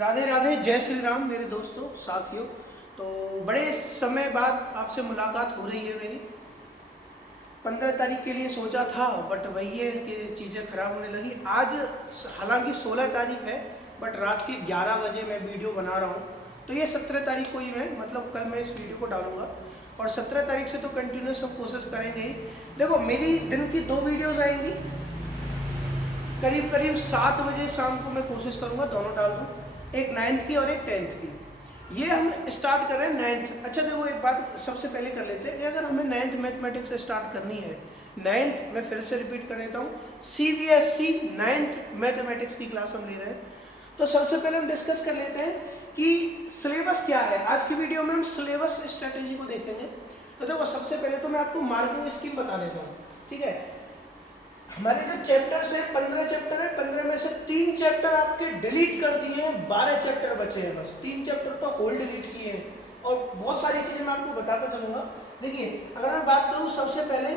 राधे राधे, जय श्री राम मेरे दोस्तों साथियों। तो बड़े समय बाद आपसे मुलाकात हो रही है मेरी। 15 तारीख के लिए सोचा था, बट वही है कि चीज़ें ख़राब होने लगी। आज हालांकि 16 तारीख है, बट रात के 11 बजे मैं वीडियो बना रहा हूँ। तो ये 17 तारीख को ही मैं कल मैं इस वीडियो को डालूंगा, और 17 तारीख से तो कंटिन्यूस हम कोशिश करेंगे ही। देखो, मेरी दिन की 2 वीडियोज़ आएंगी, करीब करीब 7 बजे शाम को मैं कोशिश करूँगा दोनों डाल दूँ, एक 9th की और एक 10th की। ये हम स्टार्ट कर रहे हैं 9th। अच्छा देखो, एक बात सबसे पहले कर लेते हैं कि अगर हमें 9th मैथमेटिक्स से स्टार्ट करनी है, 9th मैं फिर से रिपीट कर देता हूँ, CBSE 9th मैथमेटिक्स की क्लास हम ले रहे हैं। तो सबसे पहले हम डिस्कस कर लेते हैं कि सिलेबस क्या है। आज की वीडियो में हम सिलेबस स्ट्रेटेजी को देखेंगे। तो देखो, सबसे पहले तो मैं आपको मार्किंग स्कीम बता देता हूँ, ठीक है। हमारे जो चैप्टर्स हैं, 15 चैप्टर है, 15 में से 3 चैप्टर आपके डिलीट कर दिए हैं, 12 चैप्टर बचे हैं। बस 3 चैप्टर तो होल डिलीट किए हैं, और बहुत सारी चीजें मैं आपको बताता चलूंगा। देखिए, अगर मैं बात करूं सबसे पहले,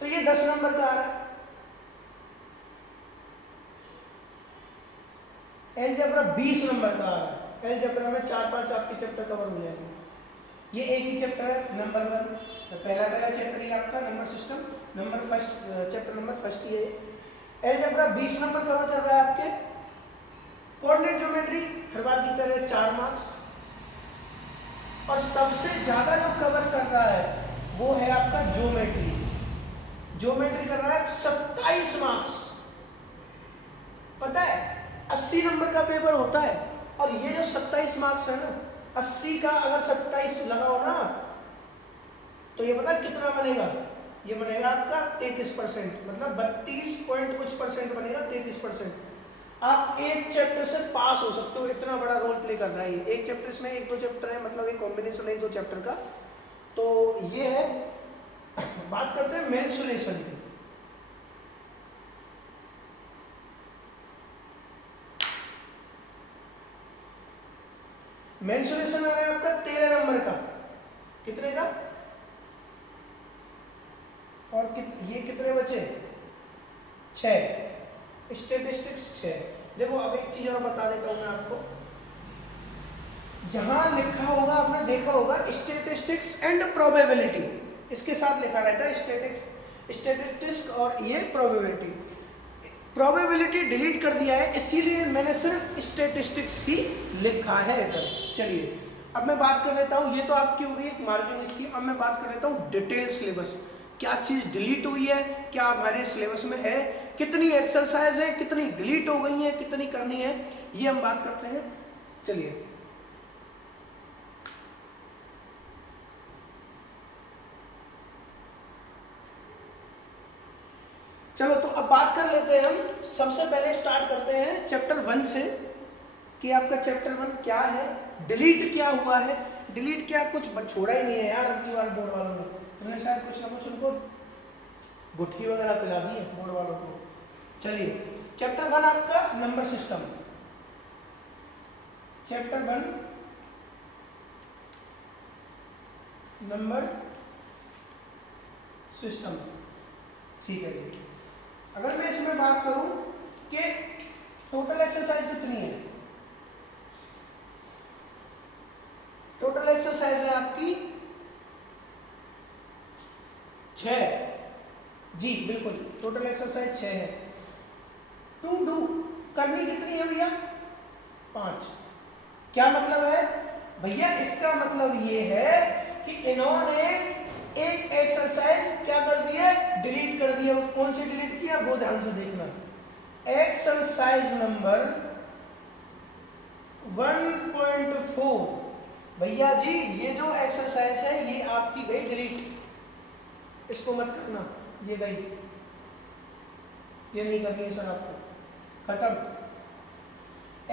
तो ये 10 नंबर का आ रहा है एलजेब्रा, 20 नंबर का आ रहा है एलजेब्रा में 4-5 आपके चैप्टर कवर हो जाएंगे। ये एक ही चैप्टर है, नंबर 1, पहला चैप्टर ही आपका number system, number first, chapter number first ही है। एलजेब्रा 20 नंबर कवर कर रहा है आपके। कोऑर्डिनेट ज्योमेट्री हर बार की तरह 4 मार्क्स, और सबसे ज्यादा जो कवर कर रहा है वो है आपका ज्योमेट्री। ज्योमेट्री कर रहा है 27 मार्क्स। पता है 80 नंबर का पेपर होता है, और ये जो 27 मार्क्स है ना, 80 का अगर 27 लगाओ ना, तो ये पता कितना बनेगा? ये बनेगा आपका 33%, मतलब 32 पॉइंट कुछ परसेंट बनेगा, 33%। आप एक चैप्टर से पास हो सकते हो, इतना बड़ा रोल प्ले कर रहा है ये। एक चैप्टर में 1-2 चैप्टर है, मतलब एक कॉम्बिनेशन है 2 चैप्टर का। तो ये है। बात करते हैं मेंसुरेशन की। मेंसुरेशन आ रहा है आपका 13 नंबर का। कितने का? और ये कितने बचे? 6। स्टेटिस्टिक्स 6। देखो, अब एक चीज और बता देता हूं मैं आपको। यहां लिखा होगा, आपने देखा होगा, स्टेटिस्टिक्स एंड प्रोबेबिलिटी, इसके साथ लिखा रहता है स्टेटिस्टिक्स और ये प्रोबेबिलिटी। प्रोबेबिलिटी डिलीट कर दिया है, इसीलिए मैंने सिर्फ स्टेटिस्टिक्स ही लिखा है इधर। चलिए, अब मैं बात कर लेता हूँ। ये तो आपकी हो गई एक मार्किंग स्कीम। अब मैं बात कर लेता हूँ डिटेल सिलेबस, क्या चीज डिलीट हुई है, क्या हमारे सिलेबस में है, कितनी एक्सरसाइज है, कितनी डिलीट हो गई है, कितनी करनी है, ये हम बात करते हैं। चलिए, चलो तो अब बात कर लेते हैं हम। सबसे पहले स्टार्ट करते हैं चैप्टर 1 से, कि आपका चैप्टर 1 क्या है, डिलीट क्या हुआ है। डिलीट क्या, कुछ छोड़ा ही नहीं है यार अगली बार बोर्ड वालों ने। उन्होंने शायद कुछ ना कुछ उनको गुटकी वगैरह पिला दी है बोर्ड वालों को। चलिए, चैप्टर 1 आपका number system. Chapter 1 number system, ठीक है जी। अगर मैं इसमें बात करूं कि टोटल एक्सरसाइज कितनी है, टोटल एक्सरसाइज है आपकी 6 जी, बिल्कुल टोटल एक्सरसाइज 6 है। टू डू करनी कितनी है भैया? 5। क्या मतलब है भैया? इसका मतलब ये है कि इन्होंने एक एक्सरसाइज क्या कर दी है? डिलीट कर दी है। वो कौन सी डिलीट किया, वो ध्यान से देखना। Exercise number 1.4। भैया जी, ये जो एक्सरसाइज है ये आपकी गई डिलीट, इसको मत करना, ये गई, ये नहीं करनी है सर आपको, खत्म।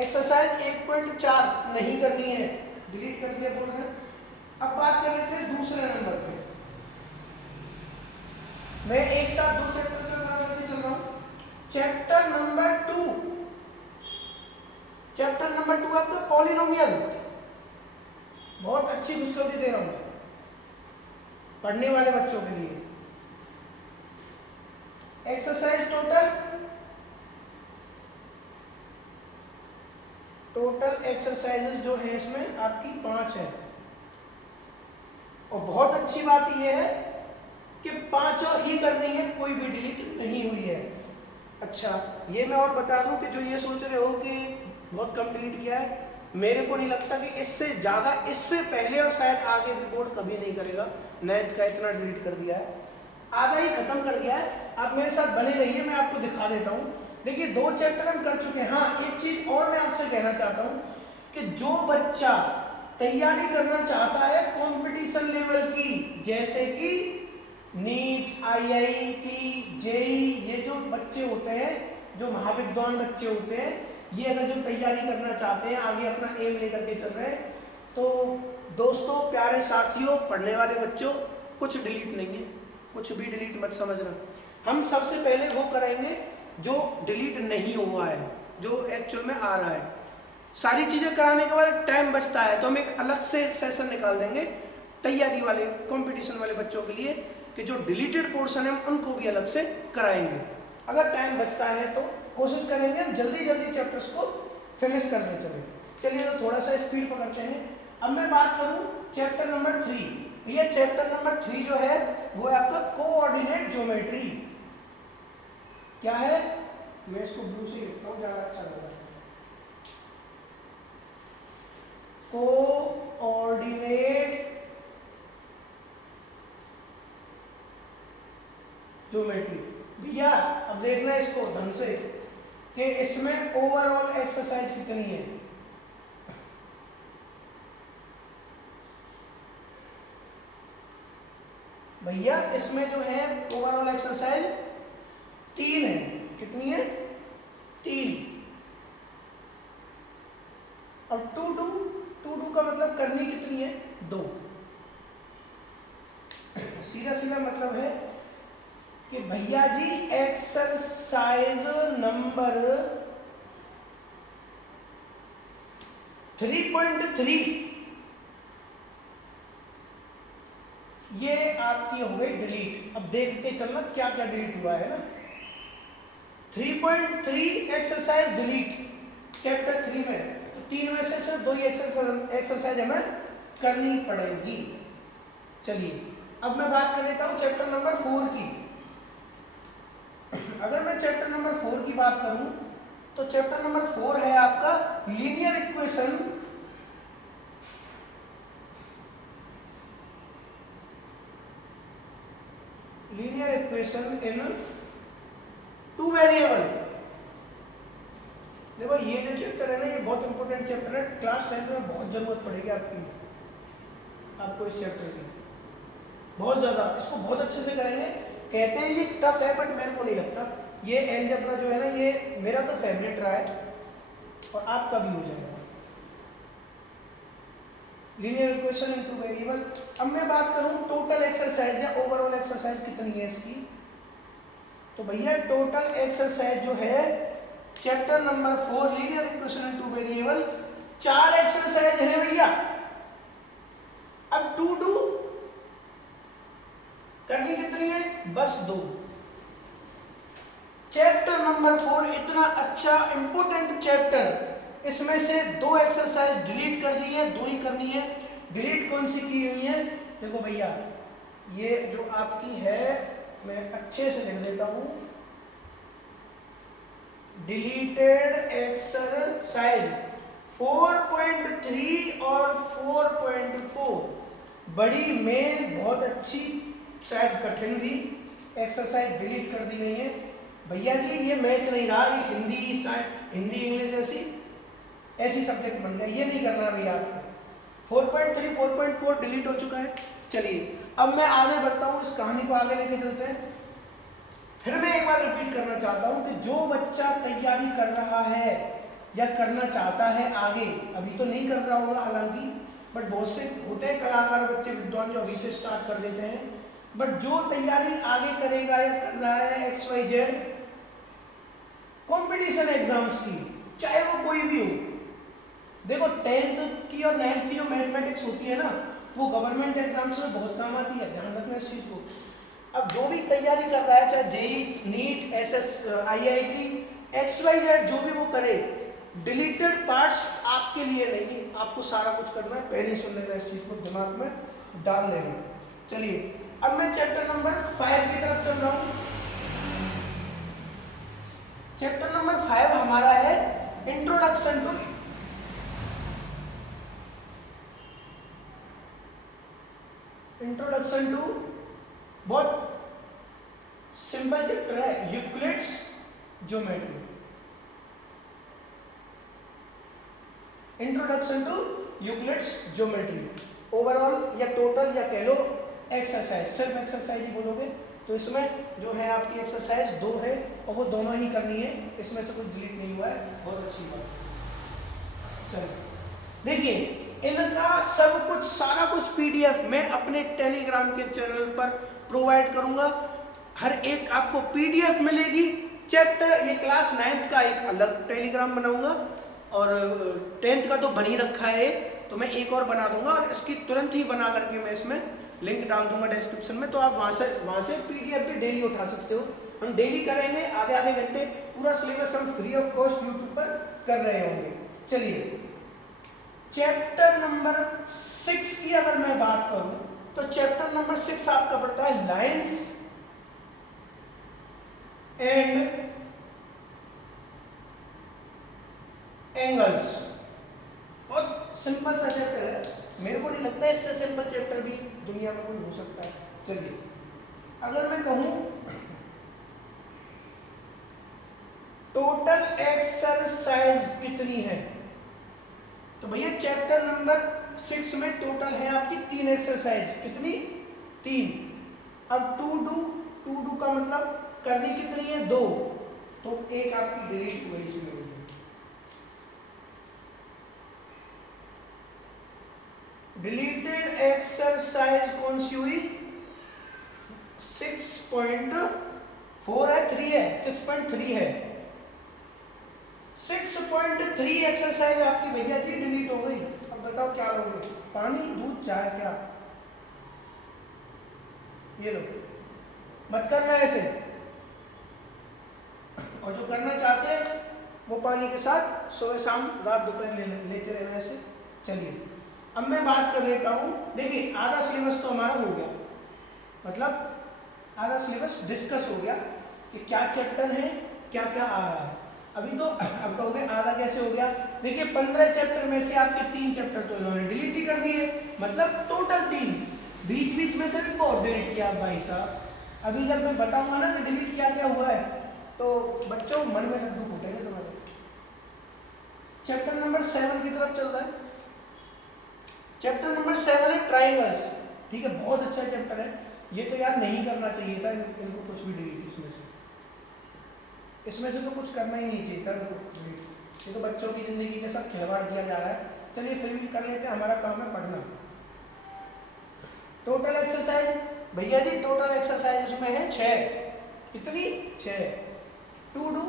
एक्सरसाइज 1.4 नहीं करनी है, डिलीट कर दिया बोर्ड ने। अब बात कर लेते हैं दूसरे नंबर पे। मैं एक साथ 2 चैप्टर का करा करके चल रहा हूं। चैप्टर नंबर 2, चैप्टर नंबर 2 आपका पॉलिनोमियल। बहुत अच्छी खुशखबरी दे रहा हूं पढ़ने वाले बच्चों के लिए। एक्सरसाइज टोटल टोटल एक्सरसाइजेस जो है इसमें आपकी 5 है। और बहुत अच्छी बात यह है कि 5 ही करनी है, कोई भी डिलीट नहीं हुई है। अच्छा, ये मैं और बता दूं कि जो ये सोच रहे हो कि बहुत कम डिलीट किया है, मेरे को नहीं लगता कि इससे ज़्यादा, इससे पहले और शायद आगे भी बोर्ड कभी नहीं करेगा। 9th का इतना डिलीट कर दिया है, आधा ही खत्म कर दिया है। आप मेरे साथ बने रहिए, मैं आपको दिखा देता हूँ। देखिए 2 चैप्टर हम कर चुके हैं। हाँ, एक चीज़ और मैं आपसे कहना चाहता हूँ कि जो बच्चा तैयारी करना चाहता है कंपटीशन लेवल की, जैसे कि नीट, आईआईटी, जेई, ये जो बच्चे होते हैं, जो महाविद्वान बच्चे होते हैं, ये अगर जो तैयारी करना चाहते हैं, आगे अपना एम लेकर के चल रहे हैं, तो दोस्तों, प्यारे साथियों, पढ़ने वाले बच्चों, कुछ डिलीट नहीं है, कुछ भी डिलीट मत समझना। हम सबसे पहले वो कराएंगे जो डिलीट नहीं हुआ है, जो एक्चुअल में आ रहा है। सारी चीज़ें कराने के बाद टाइम बचता है तो हम एक अलग से सेशन निकाल देंगे तैयारी वाले, कंपटीशन वाले बच्चों के लिए, कि जो डिलीटेड पोर्शन है उनको भी अलग से कराएंगे। अगर टाइम बचता है तो कोशिश करेंगे हम जल्दी जल्दी चैप्टर्स को फिनिश करने चले। चलिए तो थोड़ा सा स्पीड पकड़ते हैं। अब मैं बात करूं चैप्टर नंबर 3। ये चैप्टर नंबर 3 जो है वो है आपका कोऑर्डिनेट ज्योमेट्री। क्या है, मैं इसको ब्लू से लिखता हूँ, ज़्यादा अच्छा लग रहा है। Coordinate geometry. भैया अब देखना इसको ढंग से कि इसमें ओवरऑल एक्सरसाइज कितनी है। भैया इसमें जो है ओवरऑल एक्सरसाइज 3 है। कितनी है? 3। और टू डू का मतलब करनी कितनी है? 2। सीधा सीधा मतलब है कि भैया जी एक्सरसाइज नंबर 3.3 ये आपकी हो गई डिलीट। अब देखते चलना क्या क्या डिलीट हुआ है ना। 3.3 एक्सरसाइज डिलीट चैप्टर 3 में। तो 3 में से सिर्फ 2 ही एक्सरसाइज हमें करनी पड़ेगी। चलिए अब मैं बात कर लेता हूं चैप्टर नंबर 4 की। अगर मैं चैप्टर नंबर 4 की बात करूं तो चैप्टर नंबर 4 है आपका लीनियर इक्वेशन इन 2 वेरिएबल। देखो ये जो चैप्टर है ना, ये बहुत इंपॉर्टेंट चैप्टर है। क्लास 10 में बहुत जरूरत पड़ेगी आपको इस चैप्टर की, बहुत ज़्यादा। इसको बहुत अच्छे से करेंगे। कहते हैं ये टफ है, बट मेरे को नहीं लगता। ये अलजेब्रा जो है ना, ये मेरा तो फेवरेट रहा है और आपका भी हो जाएगा। Linear equation in 2 variable. अब मैं बात करूं टोटल एक्सरसाइज या ओवरऑल एक्सरसाइज कितनी है इसकी, तो भैया टोटल एक्सरसाइज जो है chapter number 4 linear equation in 2 variable 4 exercise है भैया। अब टू डू करनी कितनी है? बस 2। चैप्टर नंबर 4 इतना अच्छा इंपोर्टेंट चैप्टर, इसमें से 2 एक्सरसाइज डिलीट कर दी है, 2 ही करनी है। डिलीट कौन सी की हुई है? देखो भैया ये जो आपकी है, मैं अच्छे से लिख देता हूं, डिलीटेड एक्सरसाइज 4.3 और 4.4 बड़ी मेन बहुत अच्छी, शायद कठिन भी एक्सरसाइज डिलीट कर दी गई है। भैया जी ये मैथ नहीं रहा, ये हिंदी इंग्लिश ऐसी सब्जेक्ट बन गया। ये नहीं करना भैया आपको। 4.3 4.4 डिलीट हो चुका है। चलिए अब मैं आगे बढ़ता हूँ, इस कहानी को आगे लेके चलते हैं। फिर मैं एक बार रिपीट करना चाहता हूँ कि जो बच्चा तैयारी कर रहा है या करना चाहता है आगे, अभी तो नहीं कर रहा होगा हालांकि, बट बहुत से होते हैं कलाकार बच्चे, विद्वान, जो अभी से स्टार्ट कर देते हैं, बट जो तैयारी आगे करेगा या कर रहा है XYZ कंपटीशन एग्जाम्स की, चाहे वो कोई भी हो। देखो 10th की और 9th की जो मैथमेटिक्स होती है ना, वो गवर्नमेंट एग्जाम्स में बहुत काम आती है, ध्यान रखना इस चीज़ को। अब जो भी तैयारी कर रहा है, चाहे JEE, NEET, SS, IIT, XYZ जो भी वो करे, डिलीटेड पार्ट्स आपके लिए नहीं, आपको सारा कुछ करना है, पहले ही सुन लेना, इस चीज को दिमाग में डाल लेना। चलिए अब मैं चैप्टर नंबर 5 की तरफ चल रहा हूं। चैप्टर नंबर 5 हमारा है इंट्रोडक्शन टू बहुत सिंपल चैप्टर है, Euclid's geometry. Introduction to Euclid's geometry, overall या टोटल या कह लो एक्सरसाइज, सिर्फ एक्सरसाइज ही बोलोगे तो इसमें जो है आपकी एक्सरसाइज 2 है और वो दोनों ही करनी है, इसमें से कुछ डिलीट नहीं हुआ है, बहुत अच्छी बात। चलो देखिए, इनका सब कुछ सारा कुछ पीडीएफ मैं अपने टेलीग्राम के चैनल पर प्रोवाइड करूंगा। हर एक आपको पीडीएफ मिलेगी। चैप्टर ये क्लास 9th का एक अलग टेलीग्राम बनाऊंगा और 10th का तो बन ही रखा है, तो मैं एक और बना दूंगा और इसकी तुरंत ही बना करके मैं इसमें लिंक डाल दूंगा डिस्क्रिप्शन में, तो आप वहां से पीडीएफ भी डेली उठा सकते हो। हम डेली करेंगे आधे घंटे, पूरा सिलेबस हम फ्री ऑफ कॉस्ट यूट्यूब पर कर रहे होंगे। चलिए चैप्टर नंबर 6 की अगर मैं बात करूं तो चैप्टर नंबर 6 आपका पड़ता है लाइंस एंड एंगल्स। बहुत सिंपल सा चैप्टर है, मेरे को नहीं लगता इससे सिंपल चैप्टर भी दुनिया में कोई हो सकता है। चलिए अगर मैं कहूं टोटल एक्सरसाइज कितनी है, तो भैया चैप्टर नंबर 6 में टोटल है आपकी 3 एक्सरसाइज। कितनी? 3। अब टू डू का मतलब करनी कितनी है? 2, तो एक आपकी डिलीट हुई इसमें। डिलीटेड एक्सरसाइज कौन सी हुई? 6.4 है, 3 है, 6.3 है। 6.3 एक्सरसाइज आपकी भैया जी डिलीट हो गई। अब बताओ क्या लोगे? पानी, दूध, चाय? क्या ये लो, मत करना ऐसे, और जो करना चाहते हैं वो पानी के साथ सुबह शाम रात दोपहर लेते रहना ऐसे। चलिए अब मैं बात कर लेता हूँ। देखिए आधा सिलेबस तो हमारा हो गया, मतलब आधा सिलेबस डिस्कस हो गया कि क्या चैप्टर है, क्या क्या आ रहा है। अभी तो अब कहोगे आधा कैसे हो गया? देखिए 15 चैप्टर में से आपके 3 चैप्टर तो इन्होंने डिलीट ही कर दिए, मतलब टोटल 3। बीच में से भी बहुत डिलीट किया भाई साहब। अभी जब मैं बताऊंगा ना कि डिलीट क्या क्या हुआ है तो बच्चों मन में लड्डू फूटेंगे तुम्हारे। चैप्टर नंबर 7 की तरफ चल रहा है। चैप्टर नंबर 7 है ट्राइंगल्स। ठीक है, बहुत अच्छा चैप्टर है ये, तो यार नहीं करना चाहिए था इनको कुछ भी डिलीट। इसमें से तो कुछ करना ही नहीं चाहिए था इनको। ये तो बच्चों की जिंदगी के साथ खिलवाड़ किया जा रहा है। चलिए फिर भी कर लेते हैं, हमारा काम है पढ़ना। टोटल एक्सरसाइज भैया जी, टोटल एक्सरसाइज इसमें है 6। कितनी? 6। टू डू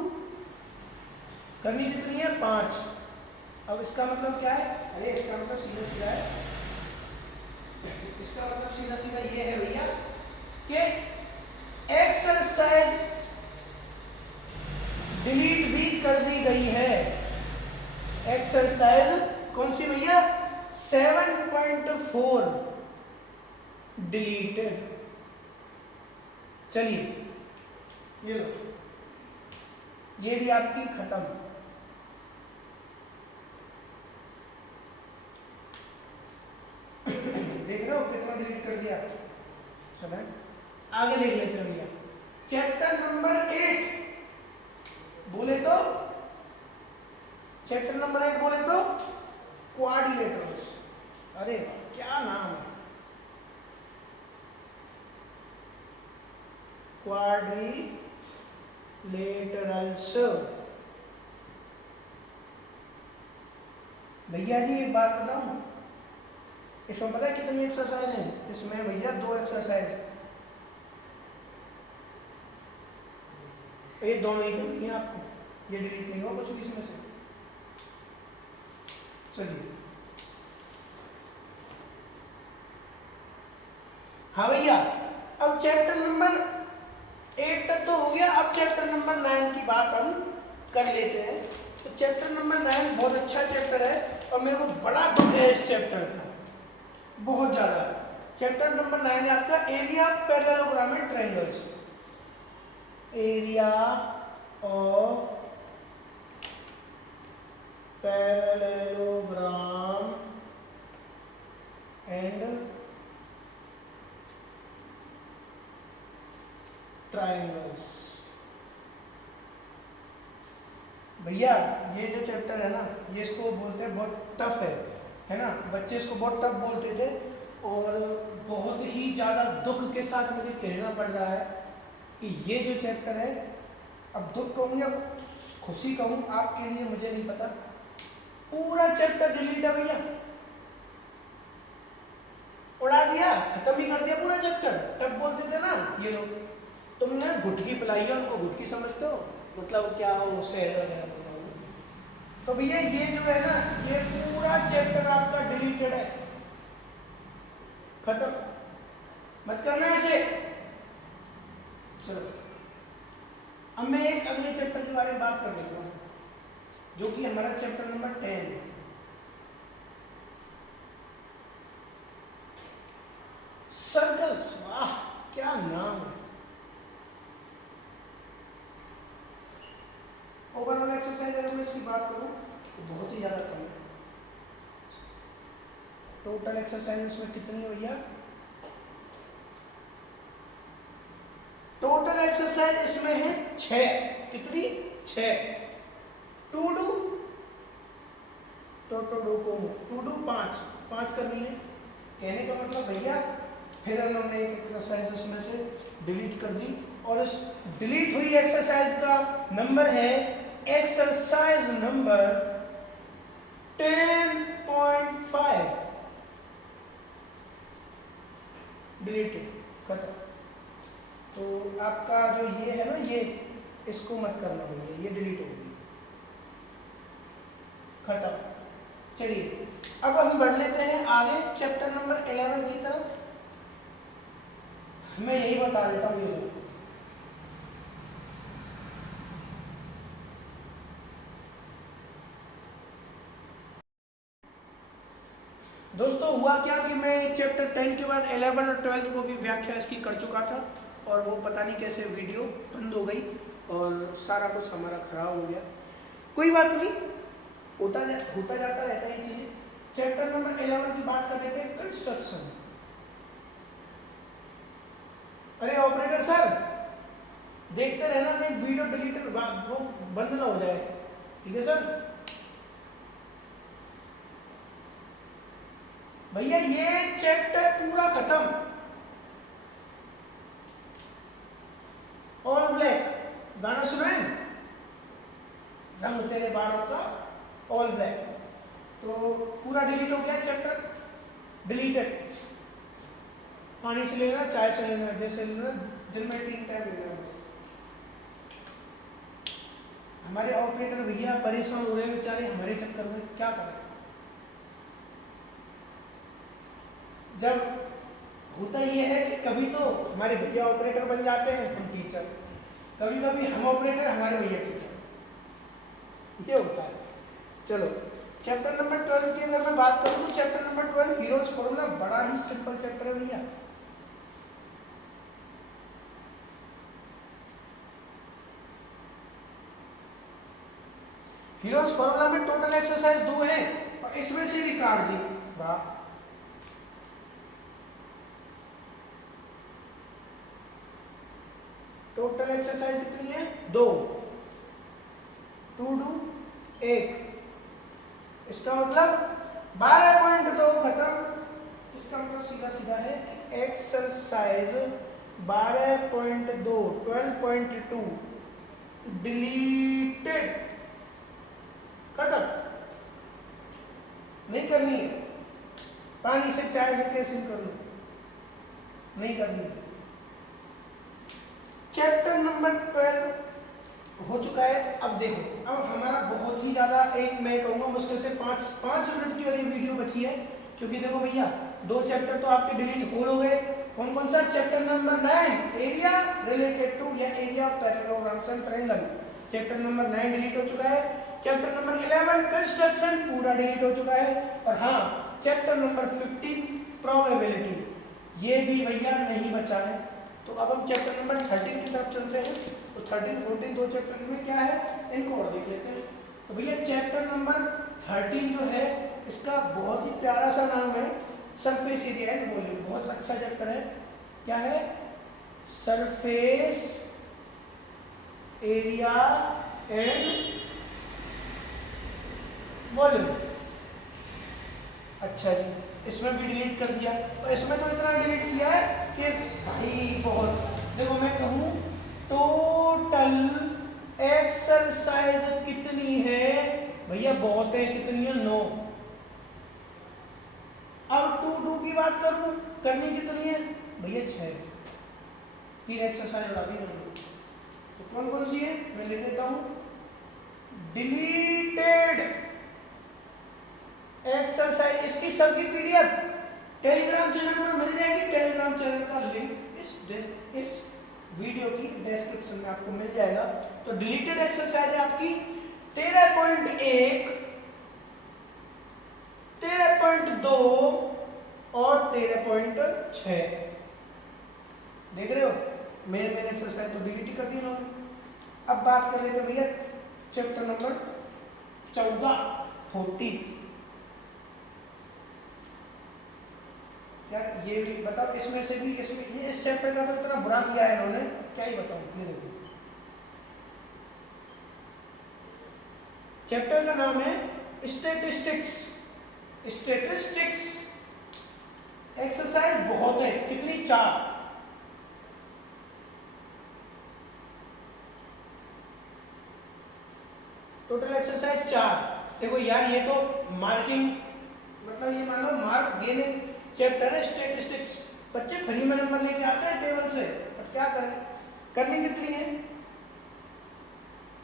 करनी कितनी है? 5। अब इसका मतलब क्या है? अरे इसका मतलब सीधा सीधा है, इसका मतलब सीधा सीधा ये है भैया कि एक्सरसाइज डिलीट भी कर दी गई है। एक्सरसाइज कौन सी भैया? 7.4 डिलीटेड। चलिए ये लो, ये भी आपकी खत्म। देख रहे हो कितना डिलीट कर दिया। चलो आगे देख लेते हैं भैया। चैप्टर नंबर 8 बोले तो, चैप्टर नंबर 8 बोले तो क्वाड्रिलेटरल्स। अरे क्या नाम है, क्वाड्रिलेटरल्स। भैया जी एक बात बताऊं, इसमें पता है कितनी एक्सरसाइज है? इसमें भैया 2 एक्सरसाइज, ये दोनों ही करनी है आपको, ये डिलीट नहीं होगा कुछ भी इसमें से। चलिए हाँ भैया, अब चैप्टर नंबर 8 तक तो हो गया। अब चैप्टर नंबर 9 की बात हम कर लेते हैं। तो चैप्टर नंबर 9 बहुत अच्छा चैप्टर है और मेरे को बड़ा दुख है इस चैप्टर का, बहुत ज़्यादा। चैप्टर नंबर 9 है आपका area of parallelogram and triangles. Area of parallelogram and triangles. भैया ये जो चैप्टर है ना, ये इसको बोलते हैं बहुत टफ है ना, बच्चे इसको बहुत टफ बोलते थे और बहुत ही ज़्यादा दुख के साथ मुझे कहना पड़ रहा है कि ये जो चैप्टर है, अब दुख कहूँ या खुशी कहूँ आपके लिए मुझे नहीं पता, पूरा चैप्टर डिलीट है भैया, उड़ा दिया, खत्म ही कर दिया पूरा चैप्टर। तब बोलते थे ना ये लोग, तुमने गुटकी पिलाई है उनको, गुटकी समझते हो, मतलब क्या हो शहर वगैरह। तो भैया ये जो है ना, ये पूरा चैप्टर आपका डिलीटेड है, खत्म, मत करना ऐसे। चलो अब मैं एक अगले चैप्टर के बारे में बात कर लेता हूँ, जो कि हमारा चैप्टर नंबर 10 है। सर्कल्स, वाह क्या नाम है। ओवरऑल एक्सरसाइज अगर मैं इसकी बात करूं तो बहुत ही ज़्यादा कम है। टोटल एक्सरसाइज इसमें कितनी है भैया? टोटल एक्सरसाइज इसमें है 6। कितनी? 6। टू डू टू डू 5 करनी है। कहने का मतलब भैया फिर उन्होंने एक एक्सरसाइज इसमें से डिलीट कर दी और इस डिलीट हुई एक्सरसाइज का नंबर है एक्सरसाइज नंबर 10.5 डिलीटेड, खत्म। तो आपका जो ये है ना, ये इसको मत करना भैया, ये डिलीट हो गई, खत्म। चलिए अब हम बढ़ लेते हैं आगे चैप्टर नंबर 11 की तरफ। मैं यही बता देता हूँ ये लोग। दोस्तों हुआ क्या कि मैं चैप्टर 10 के बाद 11 और 12 को भी व्याख्या इसकी कर चुका था और वो पता नहीं कैसे वीडियो बंद हो गई और सारा कुछ हमारा खराब हो गया। कोई बात नहीं, होता जाता रहता है ये चीज़ें। चैप्टर नंबर 11 की बात कर रहे थे, कंस्ट्रक्शन। अरे ऑपरेटर सर देखते रहना कहीं वीडियो डिलीट वो बंद ना हो जाए, ठीक है सर? भैया ये चैप्टर पूरा खत्म। ऑल ब्लैक गाना सुना है, रंग तेरे बालों का ऑल ब्लैक, तो पूरा डिलीट हो गया चैप्टर, डिलीटेड। पानी से लेना, चाय से लेना, जैसे लेना, दिन में 3 टाइम लेना बस। हमारे ऑपरेटर भैया परेशान हो रहे हैं बेचारे हमारे चक्कर में, क्या करें। जब होता ये है कि कभी तो हमारे भैया ऑपरेटर बन जाते हैं, हम टीचर, कभी कभी हम ऑपरेटर हमारे भैया टीचर, ये होता है। चलो चैप्टर नंबर 12 की अगर मैं बात करूं तो चैप्टर नंबर 12 हीरोज फॉर्मूला, बड़ा ही सिंपल चैप्टर है भैया। हीरोज फॉर्मूला में टोटल एक्सरसाइज 2 है और इसमें से भी काट दी, वाह। टोटल एक्सरसाइज कितनी है? 2। टू डू 1, इसका मतलब 12.2 खत्म। इसका मतलब सीधा सीधा है एक्सरसाइज 12.2 12.2 डिलीटेड, खत्म। नहीं करनी है। पानी से चाय से कैसे कर लो, नहीं करनी है। चैप्टर नंबर 12 हो चुका है। अब देखो, अब हमारा बहुत ही ज़्यादा, एक मैं कहूँगा मुश्किल से 5 मिनट की और ये वीडियो बची है, क्योंकि देखो भैया 2 चैप्टर तो आपके डिलीट हो गए। कौन कौन सा? Chapter number 9 area related to या area parallelograms and triangle, chapter number 9 delete हो चुका है। चैप्टर नंबर 11 कंस्ट्रक्शन पूरा डिलीट हो चुका है। और हाँ, चैप्टर नंबर 15 प्रोबेबिलिटी ये भी भैया नहीं बचा है। तो अब हम चैप्टर नंबर 13 की तरफ चलते हैं। तो 13 14 दो चैप्टर में क्या है इनको और देख लेते हैं। तो भैया चैप्टर नंबर 13 जो है इसका बहुत ही प्यारा सा नाम है सरफेस एरिया एंड वॉल्यूम। बहुत अच्छा चैप्टर है। क्या है? Surface area and volume. अच्छा जी, इसमें भी डिलीट कर दिया। और इसमें तो इतना डिलीट किया है कि भाई बहुत, देखो मैं कहूँ टोटल एक्सरसाइज कितनी है भैया? बहुत है। कितनी है? 9। अब 2 की बात करूं, करनी कितनी है भैया? 6। 3 एक्सरसाइज बता दी मैंने। तो कौन कौन सी है मैं लिख देता हूं। डिलीटेड एक्सरसाइज, इसकी सबकी पीडीएफ टेलीग्राम चैनल पर मिल जाएगी। टेलीग्राम चैनल का लिंक इस वीडियो की डिस्क्रिप्शन में आपको मिल जाएगा। तो डिलीटेड एक्सरसाइज है आपकी 13.1, 13.2 और 13.6। देख रहे हो, मेन एक्सरसाइज तो डिलीट ही कर दी उन्होंने। अब बात कर लेते हैं भैया चैप्टर नंबर 14 यार ये भी बताओ, इसमें से भी इसमें इस चैप्टर का तो इतना बुरा किया है इन्होंने, क्या ही बताऊं। ये देखो चैप्टर का नाम है स्टैटिस्टिक्स। स्टैटिस्टिक्स एक्सरसाइज बहुत है। कितनी? 4। Total exercise 4। देखो यार ये तो मार्किंग, मतलब ये मान लो मार्क गेनिंग चैप्टर है स्टैटिस्टिक्स। बच्चे फ्री में नंबर लेके आते हैं टेबल से, बट क्या करें। करनी कितनी है?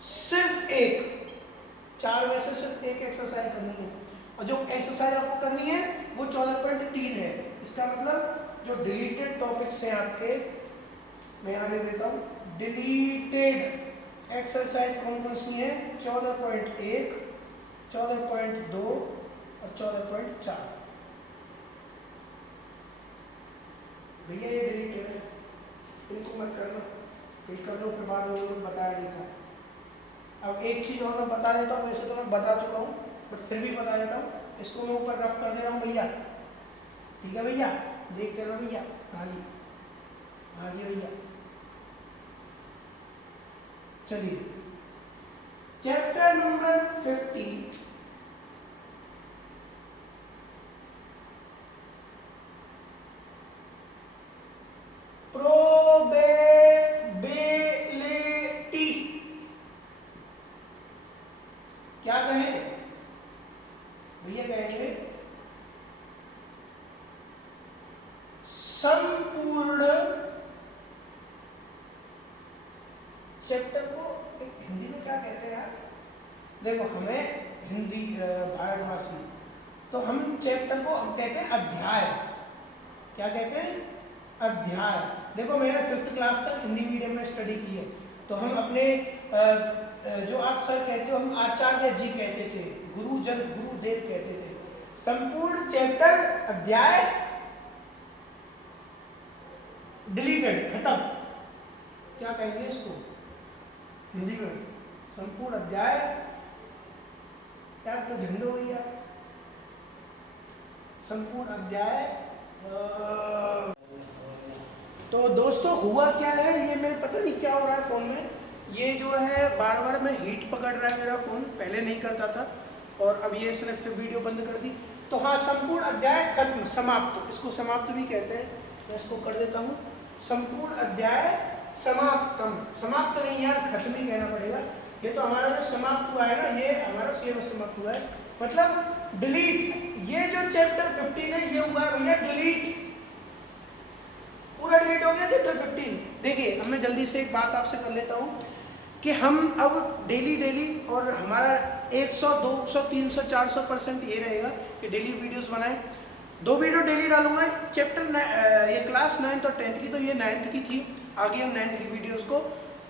सिर्फ 1। 4 में से सिर्फ 1 एक्सरसाइज करनी है। और जो एक्सरसाइज आपको करनी है वो 14.3 है। इसका मतलब जो डिलीटेड टॉपिक्स हैं आपके, मैं यहाँ लिख देता हूँ। डिलीटेड एक्सरसाइज कौन कौन सी है? 14.1, 14.2 और 14.4। भैया ये डिलीटेड है, इनको मत करना। कहीं कर लो फिर बाद में बताया नहीं था। अब एक चीज़ और मैं बता देता हूँ, वैसे तो मैं बता चुका हूँ बट फिर भी बता देता हूँ। इसको मैं ऊपर रफ कर दे रहा हूँ भैया, ठीक है भैया? देख लेना भैया। हाँ जी, हाँ जी भैया। चलिए चैप्टर नंबर 50 प्रोबेबिलिटी। क्या कहें भैया? कहेंगे संपूर्ण चैप्टर को हिंदी में क्या कहते हैं यार? देखो हमें हिंदी भारतवासी, तो हम चैप्टर को हम कहते हैं अध्याय। क्या कहते हैं? अध्याय। देखो मैंने 5th क्लास तक हिंदी मीडियम में स्टडी की है, तो हम अपने जो आप सर कहते हो, हम आचार्य जी कहते थे, गुरुदेव कहते थे। संपूर्ण चैप्टर अध्याय डिलीटेड, खत्म। क्या कहेंगे इसको हिंदी में? संपूर्ण अध्याय। यार तो झंडो हो गया। संपूर्ण अध्याय। तो दोस्तों हुआ क्या है, ये मेरे पता नहीं क्या हो रहा है फ़ोन में। ये जो है बार बार में हीट पकड़ रहा है मेरा फ़ोन, पहले नहीं करता था और अब ये इसने फिर वीडियो बंद कर दी। तो हाँ, संपूर्ण अध्याय खत्म, समाप्त। इसको समाप्त भी कहते हैं। मैं इसको कर देता हूँ संपूर्ण अध्याय समाप्तम। समाप्त नहीं यार, खत्म ही कहना पड़ेगा। ये तो हमारा जो समाप्त हुआ है ना, ये हमारा सिलेबस समाप्त हुआ है, मतलब डिलीट। ये जो चैप्टर 15 है ये हुआ है भैया डिलीट, पूरा डिलीट हो गया चैप्टर 15। देखिए अब मैं जल्दी से एक बात आपसे कर लेता हूँ कि हम अब डेली और हमारा 100, 200, 300, 400% ये रहेगा कि डेली वीडियोस बनाएं। 2 वीडियो डेली डालूंगा। चैप्टर ये क्लास 9th और 10th की, तो ये 9th की थी। आगे हम 9th की वीडियोस को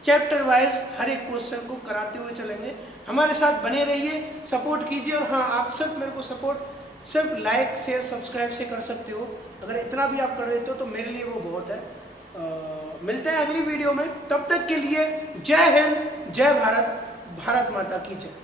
चैप्टर वाइज हर एक क्वेश्चन को कराते हुए चलेंगे। हमारे साथ बने रहिए, सपोर्ट कीजिए। और हाँ, आप सिर्फ मेरे को सपोर्ट सिर्फ लाइक शेयर सब्सक्राइब से कर सकते हो। अगर इतना भी आप कर देते हो तो मेरे लिए वो बहुत है। मिलते हैं अगली वीडियो में, तब तक के लिए जय हिंद, जय भारत, भारत माता की जय।